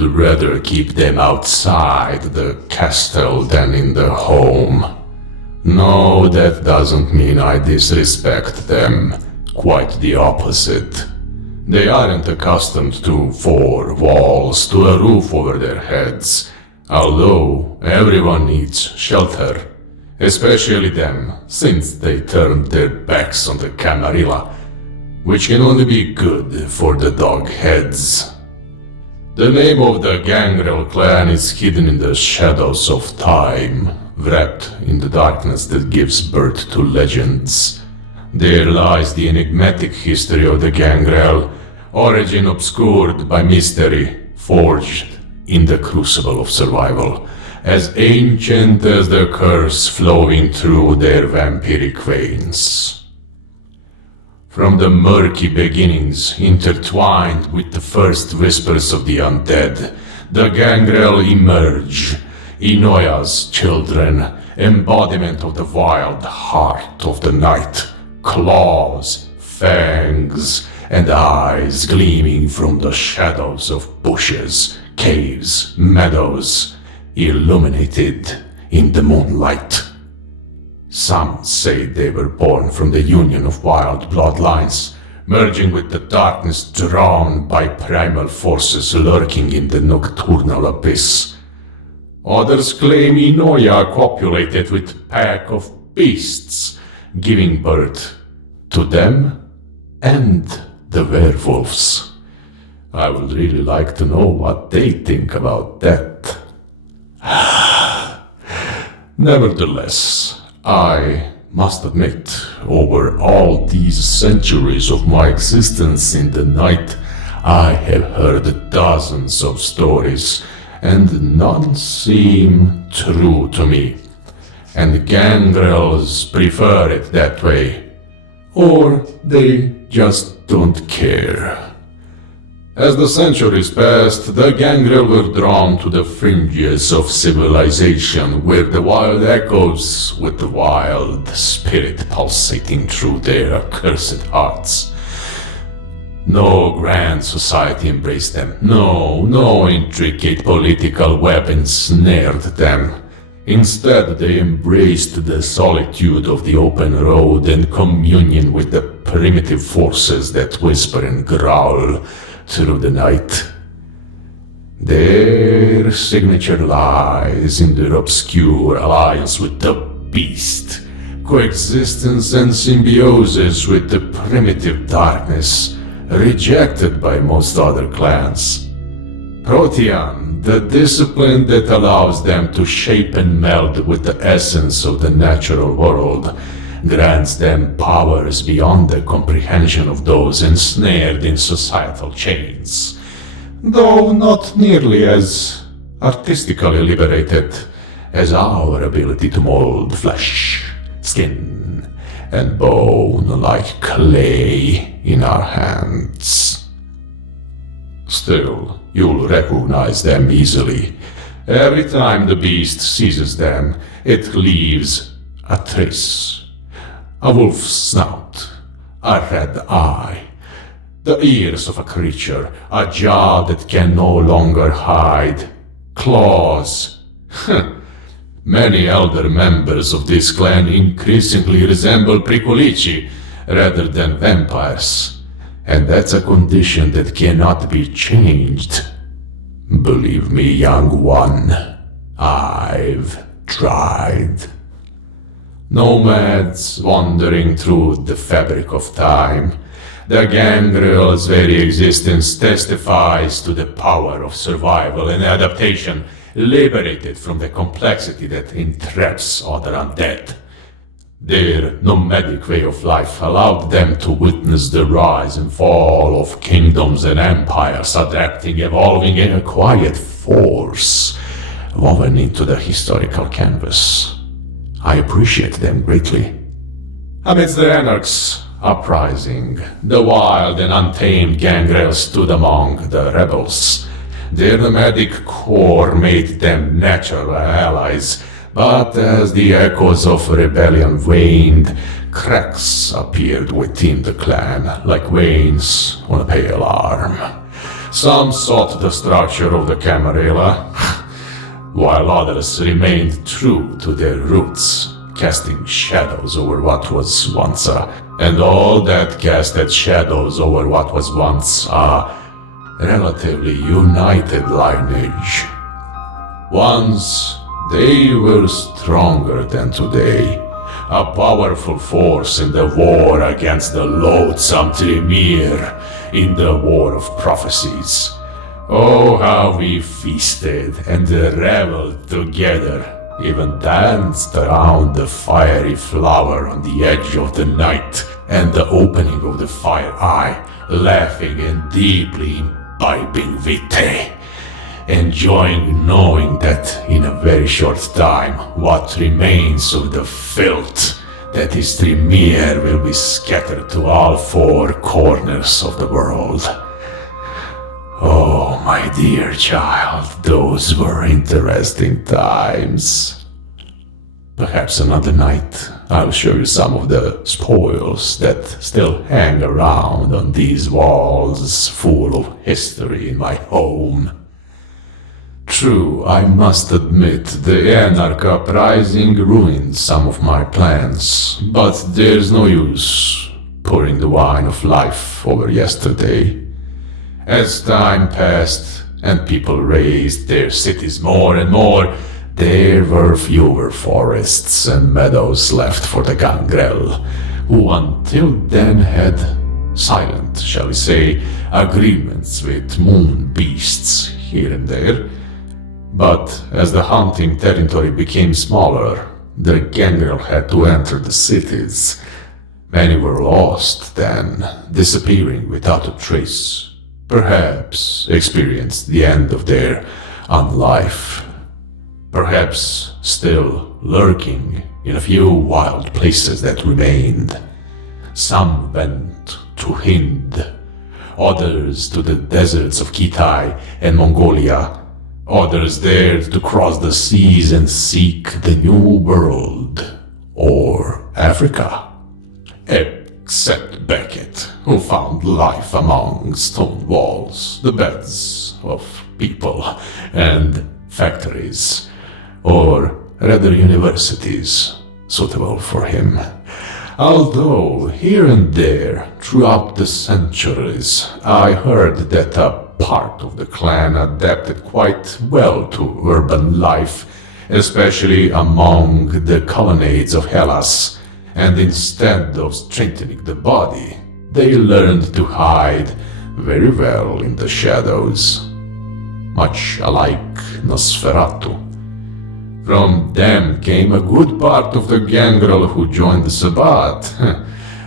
would rather keep them outside the castle than in the home. No, that doesn't mean I disrespect them. Quite the opposite. They aren't accustomed to 4 walls to a roof over their heads, although everyone needs shelter. Especially them, since they turned their backs on the Camarilla, which can only be good for the dog heads. The name of the Gangrel clan is hidden in the shadows of time, wrapped in the darkness that gives birth to legends. There lies the enigmatic history of the Gangrel, origin obscured by mystery, forged in the crucible of survival, as ancient as the curse flowing through their vampiric veins. From the murky beginnings, intertwined with the first whispers of the undead, the Gangrel emerge, Inoya's children, embodiment of the wild heart of the night, claws, fangs, and eyes gleaming from the shadows of bushes, caves, meadows, illuminated in the moonlight. Some say they were born from the union of wild bloodlines, merging with the darkness drawn by primal forces lurking in the nocturnal abyss. Others claim Inoya copulated with a pack of beasts, giving birth to them and the werewolves. I would really like to know what they think about that. Nevertheless, I must admit, over all these centuries of my existence in the night, I have heard dozens of stories, and none seem true to me. And Gangrels prefer it that way. Or they just don't care. As the centuries passed, the Gangrel were drawn to the fringes of civilization, where the wild echoes with the wild spirit pulsating through their accursed hearts. No grand society embraced them. No intricate political weapons snared them. Instead, they embraced the solitude of the open road and communion with the primitive forces that whisper and growl through the night. Their signature lies in their obscure alliance with the beast, coexistence and symbiosis with the primitive darkness, rejected by most other clans. Protean, the discipline that allows them to shape and meld with the essence of the natural world, grants them powers beyond the comprehension of those ensnared in societal chains, though not nearly as artistically liberated as our ability to mold flesh, skin, and bone like clay in our hands. Still, you'll recognize them easily. Every time the beast seizes them, it leaves a trace. A wolf's snout, a red eye, the ears of a creature, a jaw that can no longer hide, claws. Many elder members of this clan increasingly resemble Pricolici rather than vampires, and that's a condition that cannot be changed. Believe me, young one, I've tried. Nomads wandering through the fabric of time, the Gangrel's very existence testifies to the power of survival and adaptation, liberated from the complexity that entraps other undead. Their nomadic way of life allowed them to witness the rise and fall of kingdoms and empires, adapting, evolving in a quiet force woven into the historical canvas. I appreciate them greatly. Amidst the anarchs' uprising, the wild and untamed Gangrel stood among the rebels. Their nomadic core made them natural allies, but as the echoes of rebellion waned, cracks appeared within the clan, like veins on a pale arm. Some sought the structure of the Camarilla, while others remained true to their roots, casting shadows over what was once and all that casted shadows over what was once a relatively united lineage. Once they were stronger than today, a powerful force in the war against the loathsome Tremere, in the war of prophecies. Oh, how we feasted and reveled together, even danced around the fiery flower on the edge of the night and the opening of the fire eye, laughing and deeply imbibing vitae, enjoying knowing that in a very short time what remains of the filth that is Tremere will be scattered to all four corners of the world. Oh, my dear child, those were interesting times. Perhaps another night I'll show you some of the spoils that still hang around on these walls full of history in my home. True, I must admit the Anarch uprising ruined some of my plans, but there's no use pouring the wine of life over yesterday. As time passed and people raised their cities more and more, there were fewer forests and meadows left for the Gangrel, who until then had silent, shall we say, agreements with moon beasts here and there. But as the hunting territory became smaller, the Gangrel had to enter the cities. Many were lost then, disappearing without a trace. Perhaps experienced the end of their unlife. Perhaps still lurking in a few wild places that remained. Some went to Hind, others to the deserts of Kitai and Mongolia. Others dared to cross the seas and seek the New World, or Africa. Except Beckett, who found life among stone walls, the beds of people, and factories, or rather universities, suitable for him. Although, here and there, throughout the centuries, I heard that a part of the clan adapted quite well to urban life, especially among the colonnades of Hellas, and instead of strengthening the body, they learned to hide very well in the shadows, much alike Nosferatu. From them came a good part of the Gangrel who joined the Sabbat,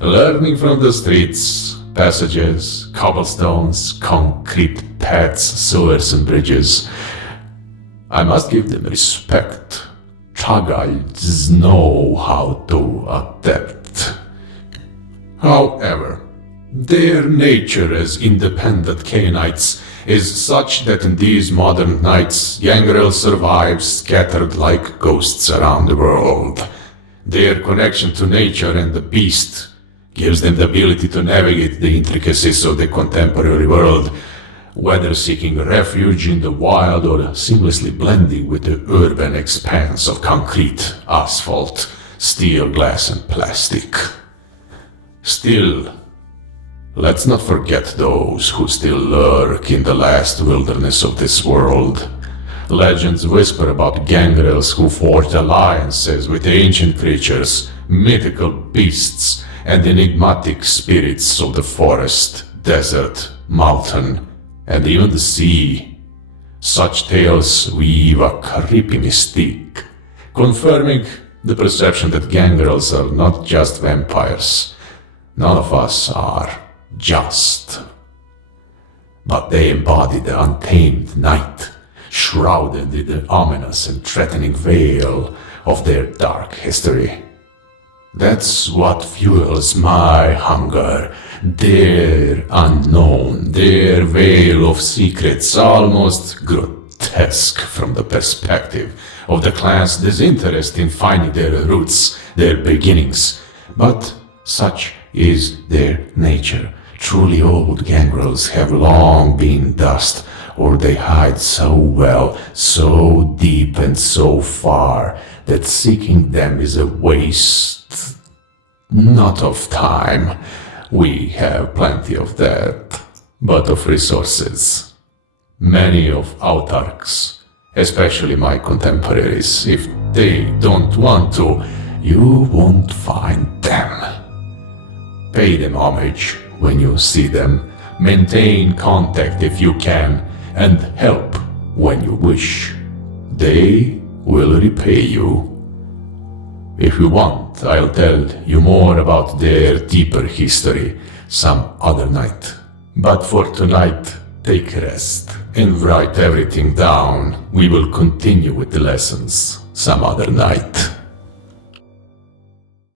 learning from the streets, passages, cobblestones, concrete paths, sewers and bridges. I must give them respect. Troglodytes know how to adapt. However, their nature as independent Cainites is such that in these modern nights, Gangrel survives scattered like ghosts around the world. Their connection to nature and the beast gives them the ability to navigate the intricacies of the contemporary world, whether seeking refuge in the wild or seamlessly blending with the urban expanse of concrete, asphalt, steel, glass and plastic. Still, let's not forget those who still lurk in the last wilderness of this world. Legends whisper about Gangrels who forged alliances with ancient creatures, mythical beasts, and enigmatic spirits of the forest, desert, mountain, and even the sea. Such tales weave a creepy mystique, confirming the perception that Gangrels are not just vampires. None of us are just. But they embody the untamed night, shrouded in the ominous and threatening veil of their dark history. That's what fuels my hunger, their unknown, their veil of secrets, almost grotesque from the perspective of the clan's disinterest in finding their roots, their beginnings. But such is their nature. Truly old gangrels have long been dust, or they hide so well, so deep and so far, that seeking them is a waste, not of time. We have plenty of that, but of resources. Many of autarchs, especially my contemporaries, if they don't want to, you won't find them. Pay them homage when you see them, maintain contact if you can, and help when you wish. They will repay you. If you want, I'll tell you more about their deeper history some other night. But for tonight, take rest and write everything down. We will continue with the lessons some other night.